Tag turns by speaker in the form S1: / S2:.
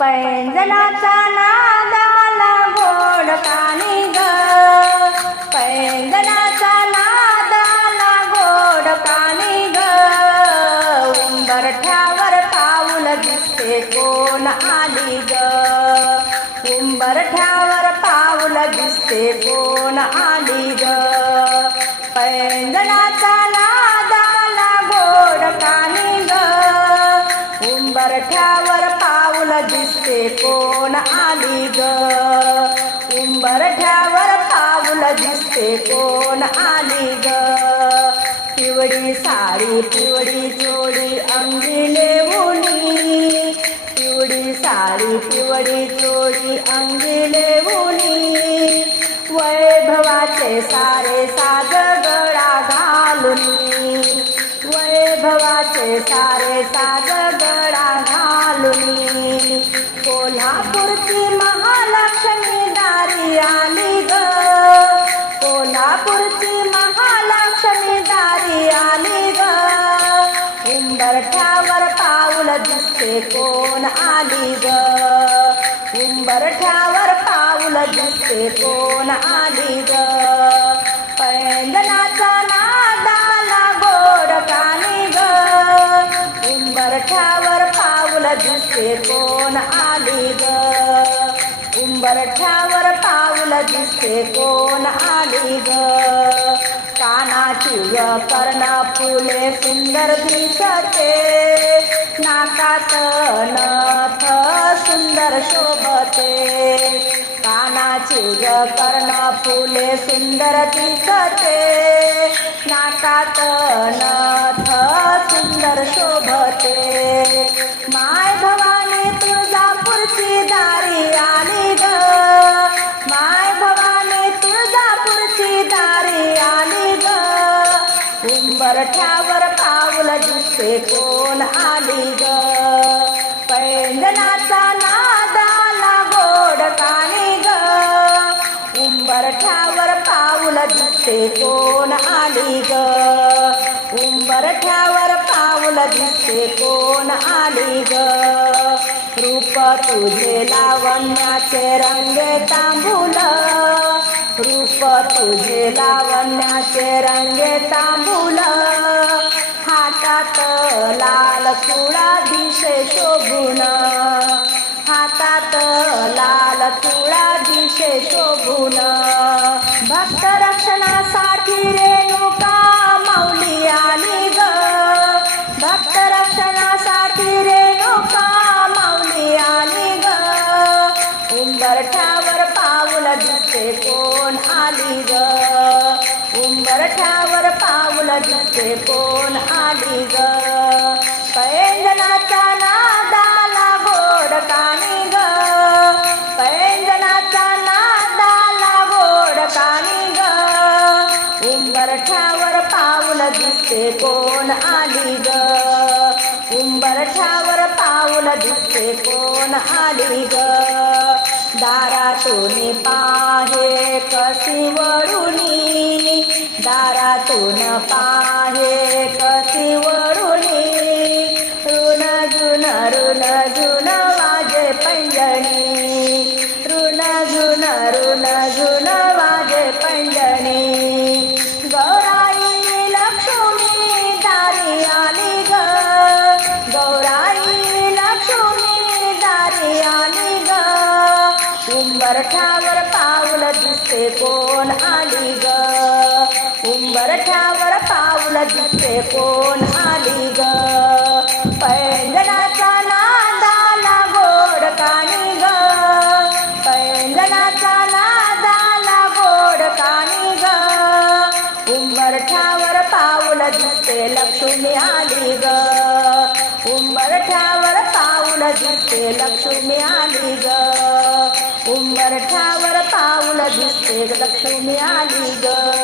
S1: पैंजनाचा नादाला गोड पाणी ग पैंजनाचा नादाला गोड पाणी ग उंबरठ्यावर पाऊल दिसते कोण आली ग? उंबरठ्यावर पाऊल दिसते कोण आली ग? पैंजनाचा नादाला गोड पाणी ग उंबरठ्यावर दिसते कोण आली ग? उंबरठ्यावर पाऊल दिसते कोण आली ग? पिवळी साडी पिवडी जोडी अंगी लेवणी पिवळी साडी पिवडी जोडी अंगी लेवणी वैभवाचे सारे साज गळा घालून. वैभवाचे सारे साज कोल्हापूरची महालक्ष्मी दारी आली ग कोल्हापूरची महालक्ष्मी दारी आली ग उंबरठ्यावर पाऊल दिसते कोण आली ग। उंबरठ्यावर पाऊल दिसते कोण आली ग। पैंजनाचा पाऊल दिसते कोण आली ग? उंबरठ्यावर पाऊल दिसते कोण आली ग? कानाची व कर्ण फुले सुंदर दिसते. नाकात नथ सुंदर शोभते. कानाची ग कर्ण फुले सुंदर दिसते. नाकात नथ सुंदर शोभते. उंबरठ्यावर पाऊल दिसते कोण आली ग? पैंजनाचा नादाला गोड कानी ग. उंबरठ्यावर पाऊल दिसते कोण आली ग? उंबरठ्यावर पाऊल दिसते कोण आली ग? रूप तुझे लावण्याचे रंग तांबूल. रूप तुझे लावण्याचे रंगे तांबूल. हातात लाल तुळा दिशे शोभून. हातात लाल तुळा दिशे शोभून. भक्त रक्षणासाठी रेणुका माऊली आली ग? भक्त रक्षणासाठी रेणुका माऊली आली ग? उंबरठा पाऊल दिसते कोण आली ग? उंबरठ्यावर पाऊल दिसते कोण आली ग? पैंजनाचा नादाला गोड कानी ग. पैंजनाचा नादाला गोड कानी ग. उंबरठ्यावर पाऊल दिसते कोण आली ग? उंबरठ्यावर पाऊल दिसते कोण आली ग? दारातून पाहे कशी वळुनी. दारातून पाहे कशी वळुनी. ऋण जुन ऋण जुन वाजे पैंजणी. ऋण जुन ऋण जुन उंबरठावर पाऊल दिसते कोण आली ग? उंबरठावर पाऊल दिसते कोण आली ग? पैंजनाचा नादाला गोड कानी ग. पैंजनाचा नादाला गोड कानी ग. उंबरठावर पाऊल दिसते लक्ष्मी आली ग. उंबरठावर पाऊल दिसते लक्ष्मी आली ग. उंबरठ्यावर पाऊल दिसते. लक्ष्मी आली ग.